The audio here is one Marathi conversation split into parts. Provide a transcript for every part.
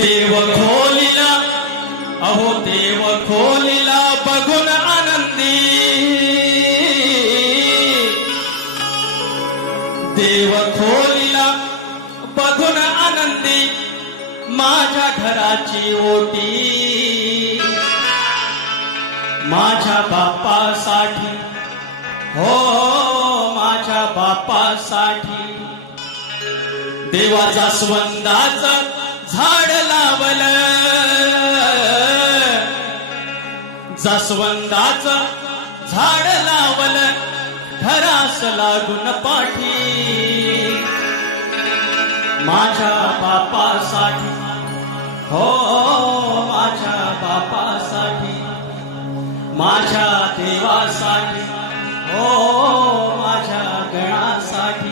देव खोलिला अहो देव खोलिला बघून आनंदी. देव खोलिला बघून आनंदी माझ्या घराची ओटी. माझ्या बाप्पासाठी हो माझ्या बाप्पासाठी देवाचा स्वंदाचा झाड लावलं. जास्वंदाचं झाड लावलं. घरास लागून पाठी. माझ्या बापासाठी हो माझ्या बापासाठी माझ्या देवासाठी हो माझ्या गणासाठी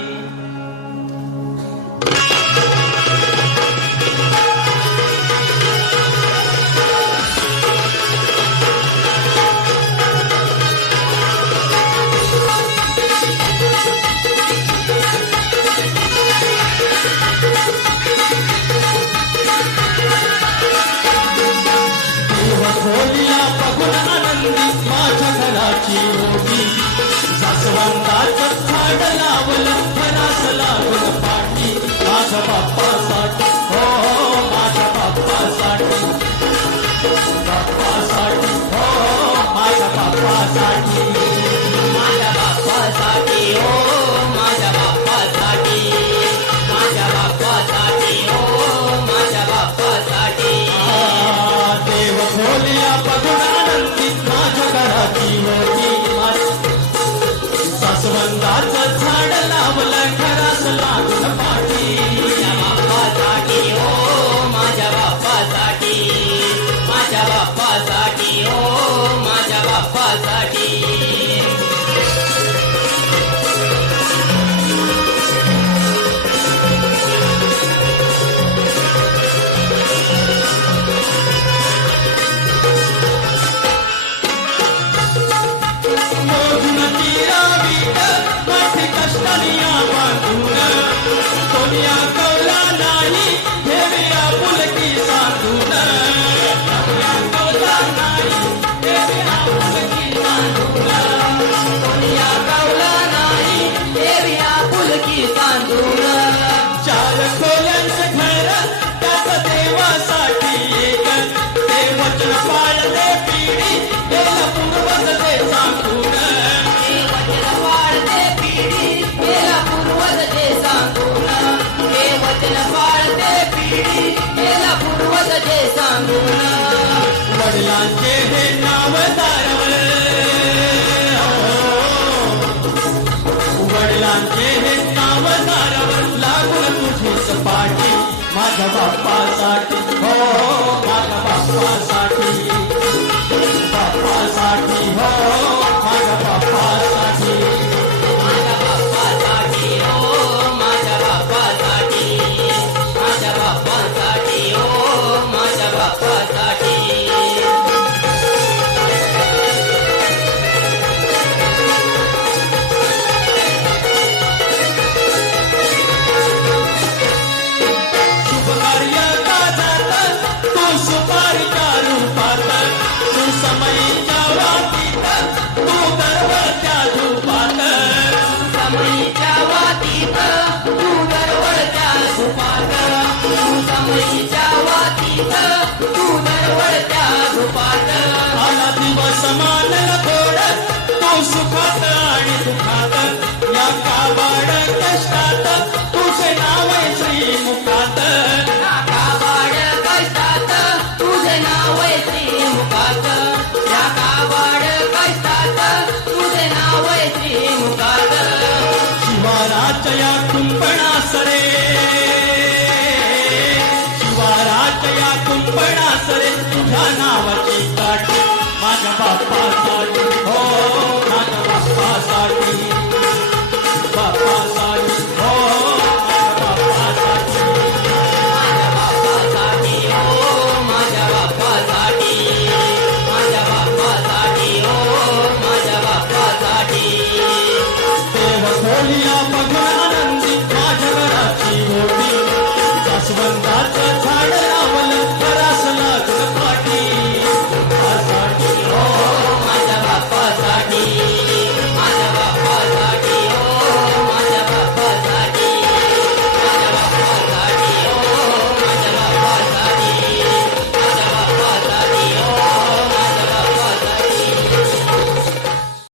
देव खोलीला बघून आनंदी माझ्या घराची होती जास्वंदाचं झाड लावलं घरास लागून पाठी. माझा बाप्पासाठी हो. पिढी गेला पूर्वज ते सांगून. वडिलांचे हे नाव तारवलं वडिलांचे हे नाव तारवल लागून तुझीच पाठी माझ्या बाप्पासाठी हो माझ्या बाप्पासाठी बाप्पासाठी हो. तू दरवळत्या झुपात आला दिवस मानल थोड तू सुखात आणि दुखात या काबाड कष्टात तुझे नाव आहे काबाड कष्टात तुझे नाव आहे या काबाड कष्टात तुझे नाव आहे शिवाराच्या शिवाराच्या